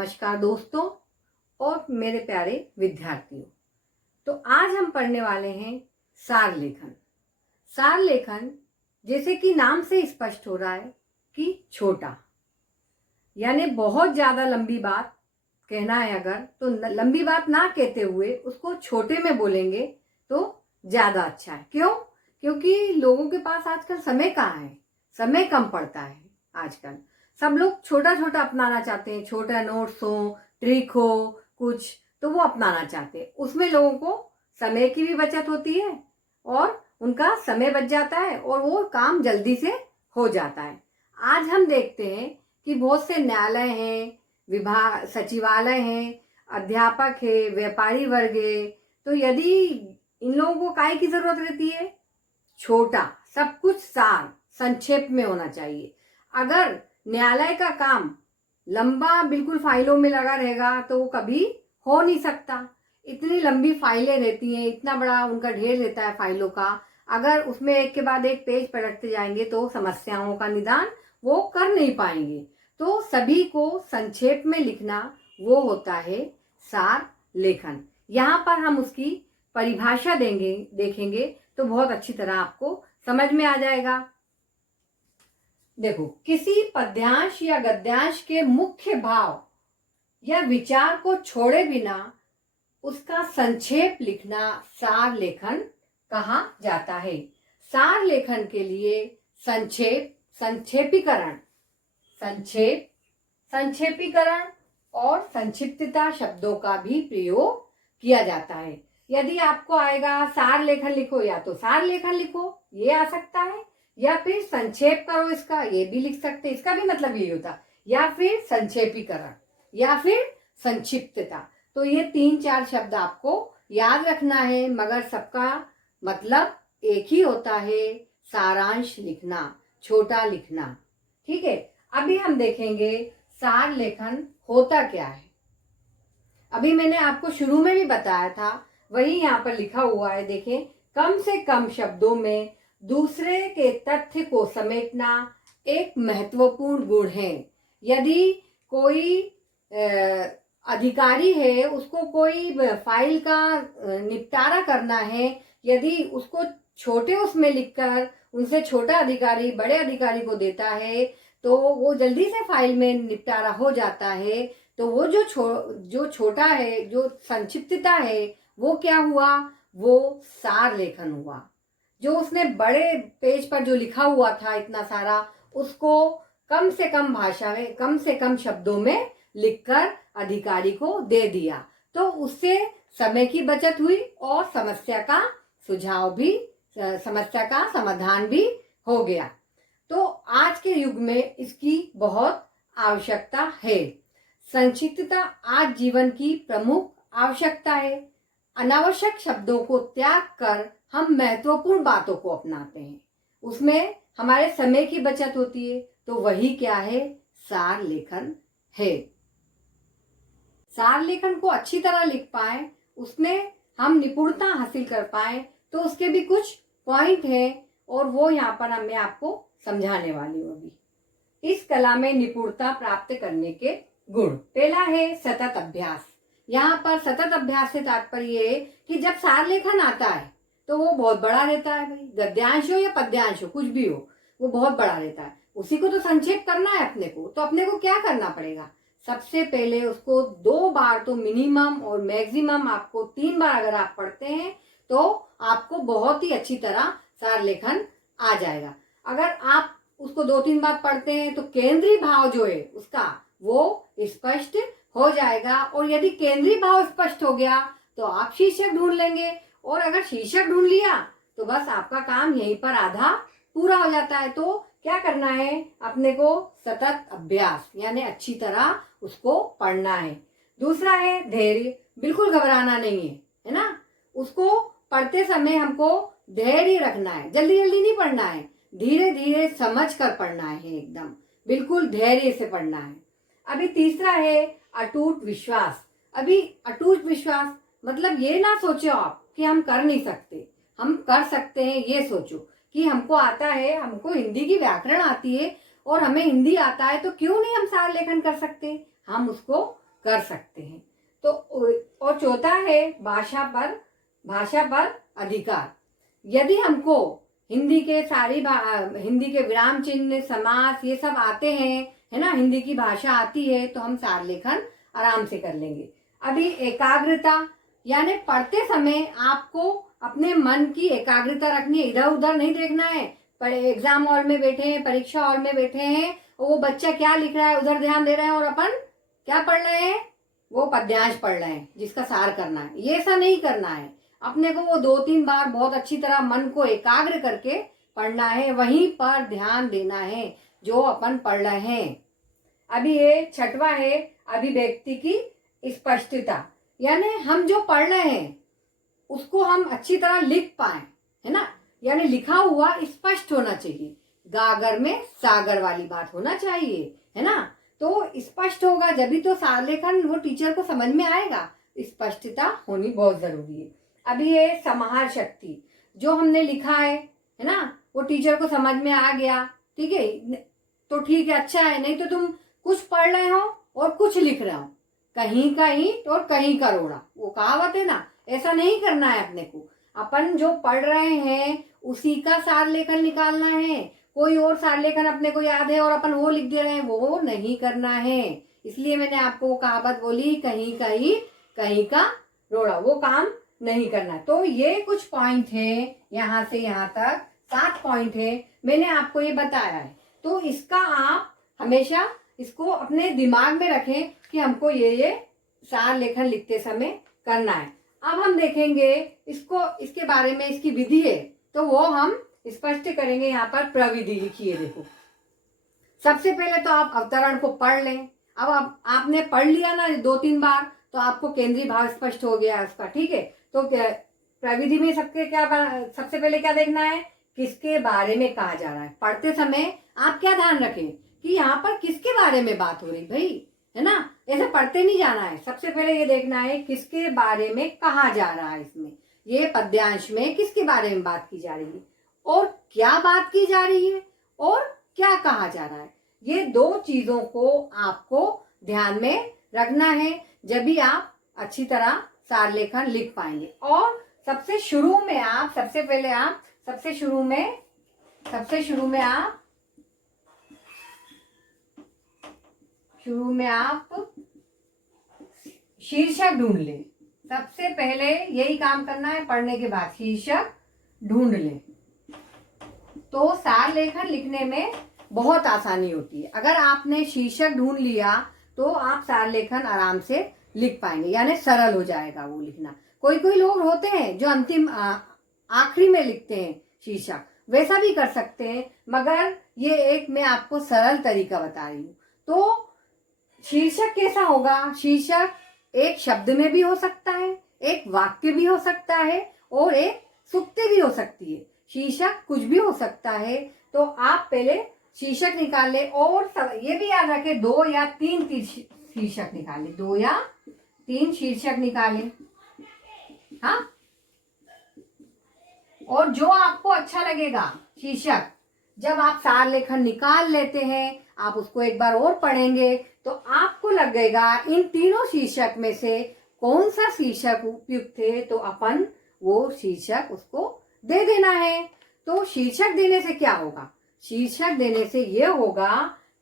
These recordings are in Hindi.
नमस्कार दोस्तों और मेरे प्यारे विद्यार्थियों। तो आज हम पढ़ने वाले हैं सार लेखन। सार लेखन जैसे कि नाम से स्पष्ट हो रहा है कि छोटा, यानी बहुत ज्यादा लंबी बात कहना है अगर, तो लंबी बात ना कहते हुए उसको छोटे में बोलेंगे तो ज्यादा अच्छा है। क्यों? क्योंकि लोगों के पास आजकल समय कहाँ है, समय कम पड़ता है। आजकल सब लोग छोटा छोटा अपनाना चाहते हैं, छोटा नोट्स हो, ट्रिक हो कुछ, तो वो अपनाना चाहते हैं। उसमें लोगों को समय की भी बचत होती है और उनका समय बच जाता है और वो काम जल्दी से हो जाता है। आज हम देखते हैं कि बहुत से न्यायालय हैं, विभाग, सचिवालय हैं, अध्यापक है, व्यापारी वर्ग है। तो यदि इन लोगों को काय की जरूरत रहती है? छोटा, सब कुछ सार संक्षेप में होना चाहिए। अगर न्यायालय का काम लंबा बिल्कुल फाइलों में लगा रहेगा तो वो कभी हो नहीं सकता। इतनी लंबी फाइलें रहती हैं, इतना बड़ा उनका ढेर रहता है फाइलों का। अगर उसमें एक के बाद एक पेज पलटते जाएंगे तो समस्याओं का निदान वो कर नहीं पाएंगे। तो सभी को संक्षेप में लिखना वो होता है सार लेखन। यहाँ पर हम उसकी परिभाषा देखेंगे तो बहुत अच्छी तरह आपको समझ में आ जाएगा। देखो, किसी पद्यांश या गद्यांश के मुख्य भाव या विचार को छोड़े बिना उसका संक्षेप लिखना सार लेखन कहा जाता है। सार लेखन के लिए संक्षेप, संक्षेपीकरण, संक्षेपीकरण और संक्षिप्तता शब्दों का भी प्रयोग किया जाता है। यदि आपको आएगा सार लेखन लिखो, या तो सार लेखन लिखो, ये आ सकता है, या फिर संक्षेप करो इसका, ये भी लिख सकते, इसका भी मतलब यही होता, या फिर संक्षेपीकरण या फिर संक्षिप्तता। तो ये 3-4 शब्द आपको याद रखना है, मगर सबका मतलब एक ही होता है, सारांश लिखना, छोटा लिखना। ठीक है, अभी हम देखेंगे सार लेखन होता क्या है। अभी मैंने आपको शुरू में भी बताया था, वही यहाँ पर लिखा हुआ है, देखें। कम से कम शब्दों में दूसरे के तथ्य को समेटना एक महत्वपूर्ण गुण है। यदि कोई अधिकारी है, उसको कोई फाइल का निपटारा करना है, यदि उसको छोटे उसमें लिखकर उनसे छोटा अधिकारी बड़े अधिकारी को देता है तो वो जल्दी से फाइल में निपटारा हो जाता है। तो वो जो छोटा है, जो संक्षिप्तता है, वो क्या हुआ? वो सार लेखन हुआ। जो उसने बड़े पेज पर जो लिखा हुआ था इतना सारा, उसको कम से कम भाषा में, कम से कम शब्दों में लिखकर अधिकारी को दे दिया। तो उससे समय की बचत हुई और समस्या का सुझाव भी, समस्या का समाधान भी हो गया। तो आज के युग में इसकी बहुत आवश्यकता है। संक्षिप्तता आज जीवन की प्रमुख आवश्यकता है। अनावश्यक शब्दों को त्याग कर हम महत्वपूर्ण बातों को अपनाते हैं, उसमें हमारे समय की बचत होती है। तो वही क्या है? सार लेखन है। सार लेखन को अच्छी तरह लिख पाए, उसमें हम निपुणता हासिल कर पाए, तो उसके भी कुछ पॉइंट हैं और वो यहाँ पर मैं आपको समझाने वाली हूँ। अभी इस कला में निपुणता प्राप्त करने के गुण, पहला है सतत अभ्यास। यहाँ पर सतत अभ्यास से तात्पर्य है कि जब सार लेखन आता है तो वो बहुत बड़ा रहता है, भाई गद्यांश हो या पद्यांश हो, कुछ भी हो, वो बहुत बड़ा रहता है। उसी को तो संक्षेप करना है अपने को। तो अपने को क्या करना पड़ेगा? सबसे पहले उसको 2 बार तो मिनिमम और मैक्सिमम आपको 3 बार अगर आप पढ़ते हैं तो आपको बहुत ही अच्छी तरह सार लेखन आ जाएगा। अगर आप उसको 2-3 बार पढ़ते हैं तो केंद्रीय भाव जो है उसका वो स्पष्ट हो जाएगा। और यदि केंद्रीय भाव स्पष्ट हो गया तो आप शीर्षक ढूंढ लेंगे, और अगर शीर्षक ढूंढ लिया तो बस आपका काम यहीं पर आधा पूरा हो जाता है। तो क्या करना है? अपने को सतत अभ्यास, यानी अच्छी तरह उसको पढ़ना है। दूसरा है धैर्य, बिल्कुल घबराना नहीं है ना। उसको पढ़ते समय हमको धैर्य रखना है, जल्दी जल्दी नहीं पढ़ना है, धीरे धीरे समझ कर पढ़ना है, एकदम बिल्कुल धैर्य से पढ़ना है। अभी तीसरा है अटूट विश्वास। अभी अटूट विश्वास मतलब ये ना सोचो आप कि हम कर नहीं सकते, हम कर सकते हैं। ये सोचो कि हमको आता है, हमको हिंदी की व्याकरण आती है और हमें हिंदी आता है, तो क्यों नहीं हम सार लेखन कर सकते? हम उसको कर सकते हैं। तो और चौथा है भाषा पर अधिकार। यदि हमको हिंदी के हिंदी के विराम चिन्ह, समास ये सब आते हैं, है ना, हिंदी की भाषा आती है, तो हम सार लेखन आराम से कर लेंगे। अभी एकाग्रता, यानी पढ़ते समय आपको अपने मन की एकाग्रता रखनी है, इधर उधर नहीं देखना है। पर एग्जाम हॉल में बैठे हैं, परीक्षा हॉल में बैठे हैं, वो बच्चा क्या लिख रहा है उधर ध्यान दे रहे हैं और अपन क्या पढ़ रहे हैं, वो पद्यांश पढ़ रहे हैं जिसका सार करना है। ये ऐसा नहीं करना है, अपने को वो 2-3 बार बहुत अच्छी तरह मन को एकाग्र करके पढ़ना है, वहीं पर ध्यान देना है जो अपन पढ़ रहे हैं। अभी ये छठवा है अभिव्यक्ति की स्पष्टता, यानी हम जो पढ़ रहे हैं उसको हम अच्छी तरह लिख पाए, है ना, यानी लिखा हुआ स्पष्ट होना चाहिए, गागर में सागर वाली बात होना चाहिए, है ना। तो स्पष्ट होगा जब तो सार लेखन वो टीचर को समझ में आएगा, स्पष्टता होनी बहुत जरूरी है। अभी ये समाहार शक्ति, जो हमने लिखा है ना, वो टीचर को समझ में आ गया, ठीक है, तो ठीक है, अच्छा है। नहीं तो तुम कुछ पढ़ रहे हो और कुछ लिख रहे हो, कहीं का ईंट और कहीं का रोड़ा, वो कहावत है ना, ऐसा नहीं करना है। अपने को अपन जो पढ़ रहे हैं उसी का सार लेखन निकालना है। कोई और सार लेखन अपने को याद है और अपन वो लिख दे रहे हैं, वो नहीं करना है। इसलिए मैंने आपको वो कहावत बोली, कहीं का ईंट कहीं का रोड़ा, वो काम नहीं करना। तो ये कुछ पॉइंट है, यहाँ से यहाँ तक 7 पॉइंट है, मैंने आपको ये बताया है। तो इसका आप हमेशा इसको अपने दिमाग में रखें कि हमको ये सार लेखन लिखते समय करना है। अब हम देखेंगे इसको, इसके बारे में, इसकी विधि है तो वो हम स्पष्ट करेंगे। यहाँ पर प्रविधि लिखिए, देखो सबसे पहले तो आप अवतरण को पढ़ लें। अब आपने पढ़ लिया ना 2-3 बार, तो आपको केंद्रीय भाव स्पष्ट हो गया उसका, ठीक है। तो प्रविधि में सबसे पहले क्या देखना है, किसके बारे में कहा जा रहा है। पढ़ते समय आप क्या ध्यान रखें कि यहाँ पर किसके बारे में बात हो रही भाई, है ना, ऐसे पढ़ते नहीं जाना है। सबसे पहले ये देखना है किसके बारे में कहा जा रहा है, इसमें ये पद्यांश में किसके बारे में बात की जा रही है और क्या बात की जा रही है और क्या कहा जा रहा है। ये 2 चीजों को आपको ध्यान में रखना है, जब भी आप अच्छी तरह सार लेखन लिख पाएंगे। और सबसे शुरू में आप शीर्षक ढूंढ लें। सबसे पहले यही काम करना है, पढ़ने के बाद शीर्षक ढूंढ लें, तो सार लेखन लिखने में बहुत आसानी होती है। अगर आपने शीर्षक ढूंढ लिया तो आप सार लेखन आराम से लिख पाएंगे, यानी सरल हो जाएगा वो लिखना। कोई लोग होते हैं जो अंतिम आखिरी में लिखते हैं शीर्षक, वैसा भी कर सकते हैं, मगर ये एक मैं आपको सरल तरीका बता रही हूँ। तो शीर्षक कैसा होगा, शीर्षक एक शब्द में भी हो सकता है, एक वाक्य भी हो सकता है और एक सूक्ति भी हो सकती है। शीर्षक कुछ भी हो सकता है। तो आप पहले शीर्षक निकाल ले और ये भी याद रखें 2 या 3 शीर्षक निकालें, 2 या 3 शीर्षक निकालें, हाँ। और जो आपको अच्छा लगेगा शीर्षक, जब आप सार लेखन निकाल लेते हैं, आप उसको एक बार और पढ़ेंगे तो आपको लगेगा इन तीनों शीर्षक में से कौन सा शीर्षक उपयुक्त है, तो अपन वो शीर्षक उसको दे देना है। तो शीर्षक देने से क्या होगा, शीर्षक देने से ये होगा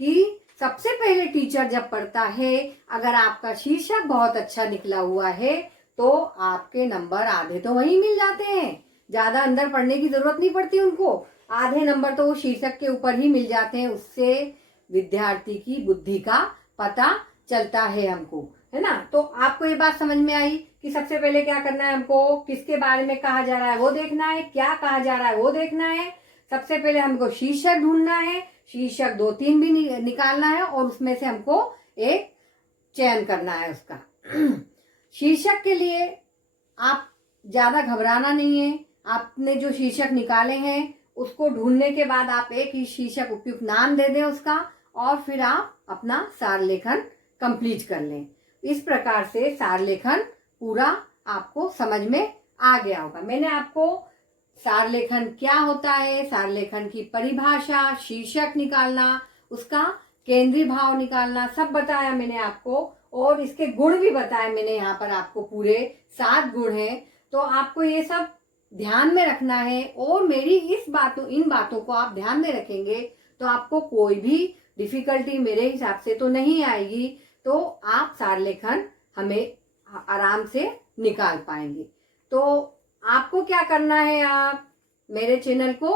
कि सबसे पहले टीचर जब पढ़ता है, अगर आपका शीर्षक बहुत अच्छा निकला हुआ है तो आपके नंबर आधे तो वहीं मिल जाते हैं, ज्यादा अंदर पढ़ने की जरूरत नहीं पड़ती उनको, आधे नंबर तो वो शीर्षक के ऊपर ही मिल जाते हैं। उससे विद्यार्थी की बुद्धि का पता चलता है हमको, है ना। तो आपको ये बात समझ में आई कि सबसे पहले क्या करना है, हमको किसके बारे में कहा जा रहा है वो देखना है, क्या कहा जा रहा है वो देखना है। सबसे पहले हमको शीर्षक ढूंढना है, शीर्षक 2-3 भी निकालना है और उसमें से हमको एक चयन करना है उसका। शीर्षक के लिए आप ज्यादा घबराना नहीं है। आपने जो शीर्षक निकाले हैं उसको ढूंढने के बाद आप एक ही शीर्षक उपयुक्त नाम दे दें उसका, और फिर आप अपना सार लेखन कंप्लीट कर लें। इस प्रकार से सार लेखन पूरा आपको समझ में आ गया होगा। मैंने आपको सार लेखन क्या होता है, सार लेखन की परिभाषा, शीर्षक निकालना, उसका केंद्रीय भाव निकालना, सब बताया मैंने आपको, और इसके गुण भी बताए मैंने यहाँ पर आपको, पूरे 7 गुण हैं। तो आपको ये सब ध्यान में रखना है, और मेरी इन बातों को आप ध्यान में रखेंगे तो आपको कोई भी डिफिकल्टी मेरे हिसाब से तो नहीं आएगी। तो आप सार लेखन हमें आराम से निकाल पाएंगे। तो आपको क्या करना है, आप मेरे चैनल को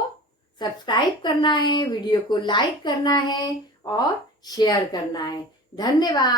सब्सक्राइब करना है, वीडियो को लाइक करना है और शेयर करना है। धन्यवाद।